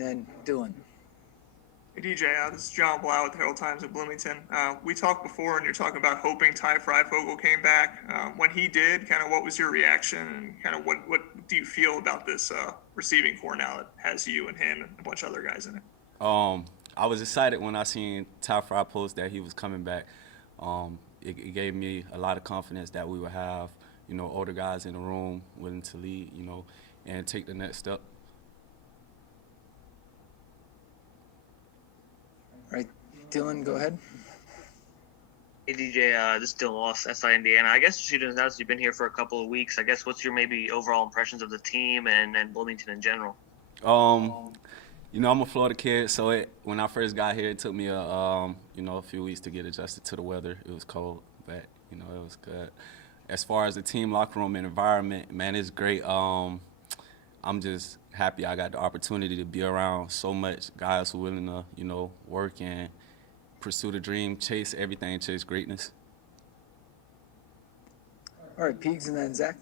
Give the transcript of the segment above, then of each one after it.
and then Dylan. Hey DJ, this is John Blau with the Herald Times of Bloomington. We talked before, and you're talking about hoping Ty Freifogel came back. When he did, kind of what was your reaction, and kind of what do you feel about this receiving core now that has you and him and a bunch of other guys in it? I was excited when I seen Ty Fry post that he was coming back. It gave me a lot of confidence that we would have, older guys in the room willing to lead, and take the next step. All right, Dylan, go ahead. Hey DJ, this is Dylan Wallace, SI Indiana. I guess you've been here for a couple of weeks. I guess what's your maybe overall impressions of the team and Bloomington in general? I'm a Florida kid, so when I first got here, it took me a few weeks to get adjusted to the weather. It was cold, but it was good. As far as the team locker room and environment, man, it's great. I'm just happy I got the opportunity to be around so much guys who are willing to, work and pursue the dream, chase everything, chase greatness. All right, Peegs, and then Zach.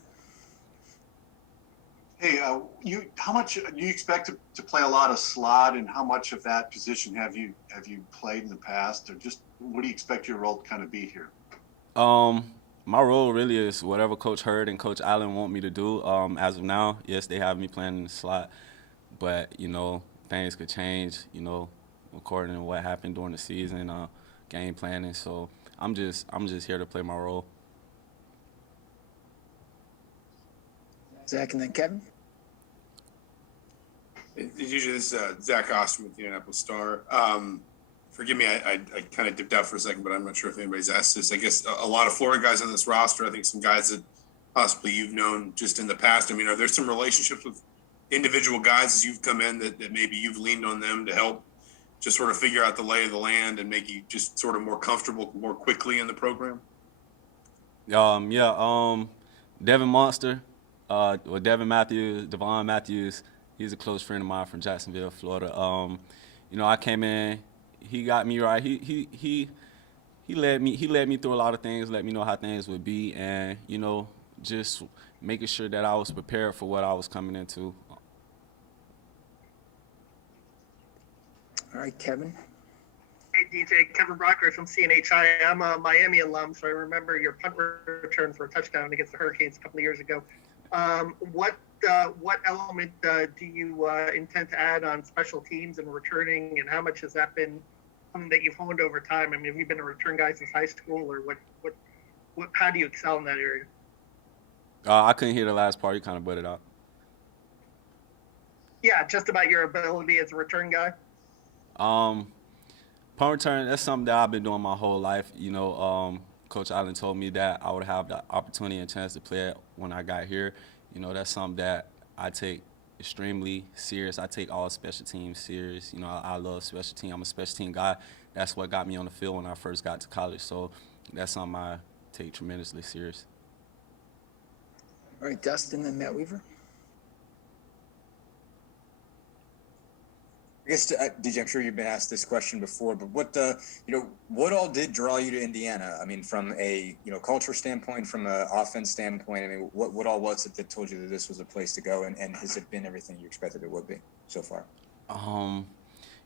Hey, how much do you expect to play a lot of slot, and how much of that position have you played in the past, or just what do you expect your role to kind of be here? My role really is whatever Coach Hurd and Coach Allen want me to do. As of now, yes, they have me playing in the slot, but things could change. According to what happened during the season, game planning. So I'm just here to play my role. Zach, and then Kevin. Usually this is Zach Oster with the Indianapolis Star. Forgive me, I kind of dipped out for a second, but I'm not sure if anybody's asked this. I guess a lot of Florida guys on this roster, I think some guys that possibly you've known just in the past. I mean, are there some relationships with individual guys as you've come in that maybe you've leaned on them to help just sort of figure out the lay of the land and make you just sort of more comfortable more quickly in the program? Devin Monster, Devin Matthews, Devon Matthews, he's a close friend of mine from Jacksonville, Florida. I came in, he got me right. He led me through a lot of things, let me know how things would be, and just making sure that I was prepared for what I was coming into. All right, Kevin. Hey DJ, Kevin Brockers from CNHI. I'm a Miami alum, so I remember your punt return for a touchdown against the Hurricanes a couple of years ago. What element do you intend to add on special teams and returning, and how much has that been something that you've honed over time? I mean, have you been a return guy since high school, or what? How do you excel in that area? I couldn't hear the last part. You kind of butted out. Yeah, just about your ability as a return guy. Punt return, that's something that I've been doing my whole life. Coach Allen told me that I would have the opportunity and chance to play it when I got here. That's something that I take extremely serious. I take all special teams serious. I love special team. I'm a special team guy. That's what got me on the field when I first got to college. So that's something I take tremendously serious. All right, Dustin and Matt Weaver. I guess, DJ, I'm sure you've been asked this question before, but what all did draw you to Indiana? I mean, from a, culture standpoint, from an offense standpoint, I mean, what all was it that told you that this was a place to go, and has it been everything you expected it would be so far?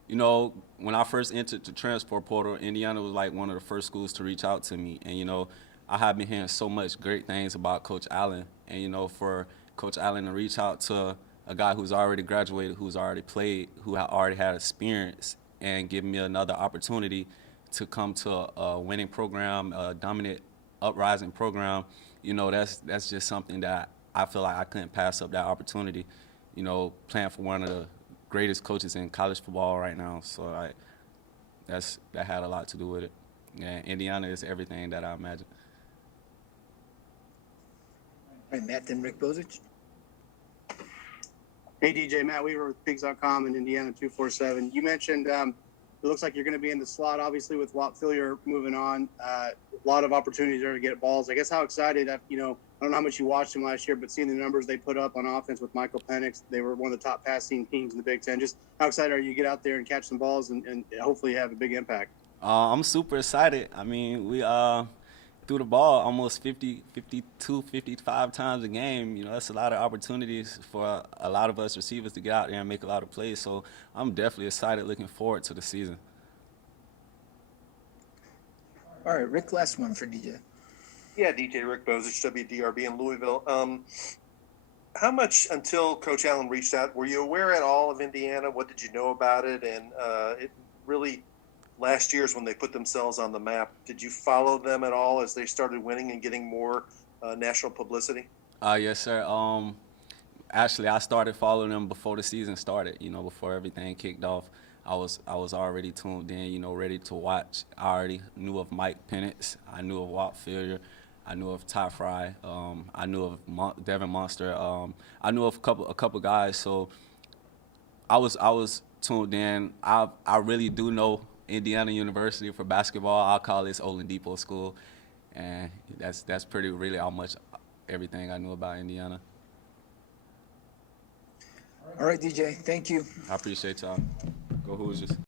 When I first entered the transfer portal, Indiana was like one of the first schools to reach out to me, and, I have been hearing so much great things about Coach Allen, and, for Coach Allen to reach out to a guy who's already graduated, who's already played, who already had experience, and give me another opportunity to come to a winning program, a dominant, uprising program. That's just something that I feel like I couldn't pass up that opportunity. Playing for one of the greatest coaches in college football right now. So that had a lot to do with it. And Indiana is everything that I imagined. All right, Matt, then Rick Bozich. Hey, DJ, Matt Weaver with Pigs.com and Indiana 247. You mentioned it looks like you're going to be in the slot, obviously, with Walt Phillier moving on. A lot of opportunities there to get balls. I guess how excited, I don't know how much you watched him last year, but seeing the numbers they put up on offense with Michael Penix, they were one of the top passing teams in the Big Ten. Just how excited are you to get out there and catch some balls and hopefully have a big impact? I'm super excited. I mean, we through threw the ball almost 50, 52, 55 times a game. You know, that's a lot of opportunities for a lot of us receivers to get out there and make a lot of plays. So I'm definitely excited, looking forward to the season. All right, Rick, last one for DJ. Yeah, DJ Rick Bozich, WDRB in Louisville. How much until Coach Allen reached out, were you aware at all of Indiana? What did you know about it? And it really, last year's when they put themselves on the map, did you follow them at all as they started winning and getting more national publicity? Yes, sir. Actually, I started following them before the season started. You know, before everything kicked off, I was already tuned in. You know, ready to watch. I already knew of Mike Penix. I knew of Walt Failure. I knew of Ty Fry. I knew of Devin Monster. I knew of a couple guys. So I was tuned in. I really do know Indiana University for basketball. I'll call this Oladipo School, and that's pretty really how much everything I knew about Indiana. All right, DJ, thank you. I appreciate y'all. Go Hoosiers.